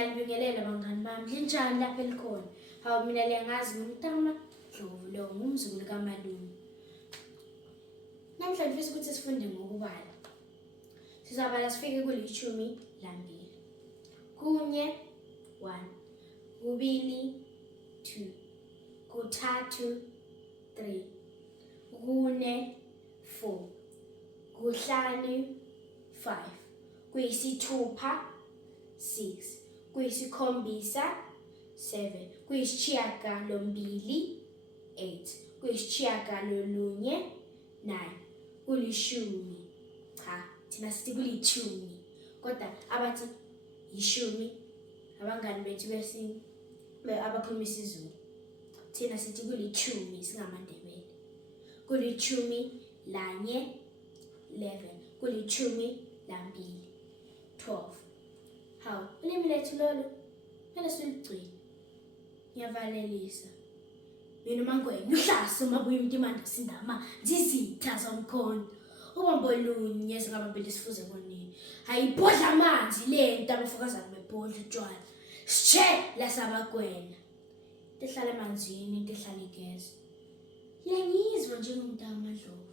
Ngiyalibingelela bangani bami, linjani lapha elikhona? Hawu mina liyangazi ngumntama Dlovu lo, ngumzukulu kaMalume. Namhlanje ngifisa ukuthi sifunde ngokubala. Sizabala sifike kulishumi lambili. Kunye 1, kubili 2, kuthathu 3, kune 4, kuhlanu 5, kuyisithupha 6, kuyisikhombisa 7, kuyisishiyagalombili 8, kuyisishiyagalolunye 9, kulishumi. Cha, thina sithi kulithumi. Kodwa abathi yishumi abangani bethu abakhuluma isiZulu. Thina sithi kulithumi singamaNdebele. Kulithumi lanye 11, kulithumi lambili 12. Hawu, ulimi lethu lolo kumele siligcine. Ngiyavalelisa. Mina uMangwenya uhlaso mabuye umntimanda sindama zizitha zomkhondo. Ubambolunye singabambeli sifuze konini. Hayibhodla amanzi lento abafokazana bebhodla utshwala. Sithe lasabagwena. Into ehlala emanzini, into ehlala igezi. Yangizwa njengomntama Dlovu.